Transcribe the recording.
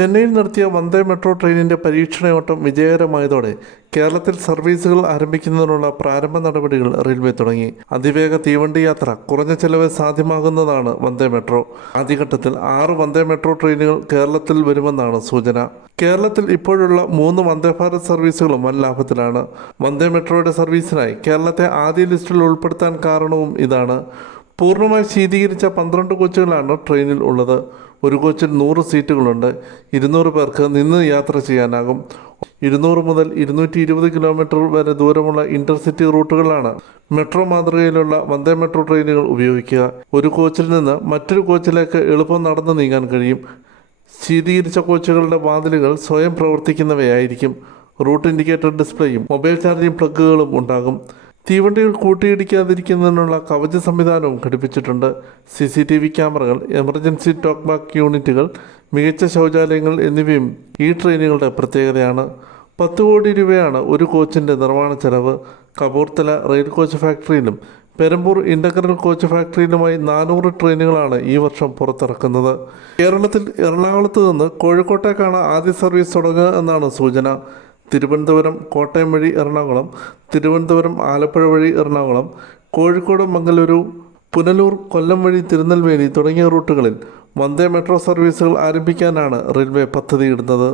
ചെന്നൈയിൽ നടത്തിയ വന്ദേ മെട്രോ ട്രെയിനിന്റെ പരീക്ഷണയോട്ടം വിജയകരമായതോടെ കേരളത്തിൽ സർവീസുകൾ ആരംഭിക്കുന്നതിനുള്ള പ്രാരംഭ നടപടികൾ റെയിൽവേ തുടങ്ങി. അതിവേഗ തീവണ്ടി യാത്ര കുറഞ്ഞ ചെലവ് സാധ്യമാകുന്നതാണ് വന്ദേ മെട്രോ. ആദ്യഘട്ടത്തിൽ ആറ് വന്ദേ മെട്രോ ട്രെയിനുകൾ കേരളത്തിൽ വരുമെന്നാണ് സൂചന. കേരളത്തിൽ ഇപ്പോഴുള്ള മൂന്ന് വന്ദേ ഭാരത് സർവീസുകളും വൻ ലാഭത്തിലാണ്. വന്ദേ മെട്രോയുടെ സർവീസിനായി കേരളത്തെ ആദ്യ ലിസ്റ്റിൽ ഉൾപ്പെടുത്താൻ കാരണവും ഇതാണ്. പൂർണമായി ശീതീകരിച്ച പന്ത്രണ്ട് കോച്ചുകളാണ് ട്രെയിനിൽ ഉള്ളത്. ഒരു കോച്ചിൽ നൂറ് സീറ്റുകളുണ്ട്. ഇരുന്നൂറ് പേർക്ക് നിന്ന് യാത്ര ചെയ്യാനാകും. ഇരുന്നൂറ് മുതൽ ഇരുന്നൂറ്റി ഇരുപത് കിലോമീറ്റർ വരെ ദൂരമുള്ള ഇന്റർസിറ്റി റൂട്ടുകളാണ് മെട്രോ മാതൃകയിലുള്ള വന്ദേ മെട്രോ ട്രെയിനുകൾ ഉപയോഗിക്കുക. ഒരു കോച്ചിൽ നിന്ന് മറ്റൊരു കോച്ചിലേക്ക് എളുപ്പം നടന്നു നീങ്ങാൻ കഴിയും. ശീതീകരിച്ച കോച്ചുകളുടെ വാതിലുകൾ സ്വയം പ്രവർത്തിക്കുന്നവയായിരിക്കും. റൂട്ട് ഇൻഡിക്കേറ്റർ ഡിസ്പ്ലേയും മൊബൈൽ ചാർജിംഗ് പ്ലഗുകളും ഉണ്ടാകും. തീവണ്ടികൾ കൂട്ടിയിടിക്കാതിരിക്കുന്നതിനുള്ള കവച സംവിധാനവും ഘടിപ്പിച്ചിട്ടുണ്ട് സി സി ടി വി ക്യാമറകൾ എമർജൻസി ടോക്ക് ബാക്ക് യൂണിറ്റുകൾ മികച്ച ശൗചാലയങ്ങൾ എന്നിവയും ഈ ട്രെയിനുകളുടെ പ്രത്യേകതയാണ്. പത്ത് കോടി രൂപയാണ് ഒരു കോച്ചിന്റെ നിർമ്മാണ ചെലവ്. കപൂർത്തല റെയിൽ കോച്ച് ഫാക്ടറിയിലും പെരമ്പൂർ ഇന്റഗ്രൽ കോച്ച് ഫാക്ടറിയിലുമായി നാനൂറ് ട്രെയിനുകളാണ് ഈ വർഷം പുറത്തിറക്കുന്നത്. കേരളത്തിൽ എറണാകുളത്ത് നിന്ന് കോഴിക്കോട്ടേക്കാണ് ആദ്യ സർവീസ് തുടങ്ങുക എന്നാണ് സൂചന. തിരുവനന്തപുരം കോട്ടയം വഴി എറണാകുളം തിരുവനന്തപുരം ആലപ്പുഴ വഴി എറണാകുളം കോഴിക്കോട് മംഗലൂരു പുനലൂർ കൊല്ലം വഴി തിരുനെൽവേലി തുടങ്ങിയ റൂട്ടുകളിൽ വന്ദേ മെട്രോ സർവീസുകൾ ആരംഭിക്കാനാണ് റെയിൽവേ പദ്ധതിയിടുന്നത്.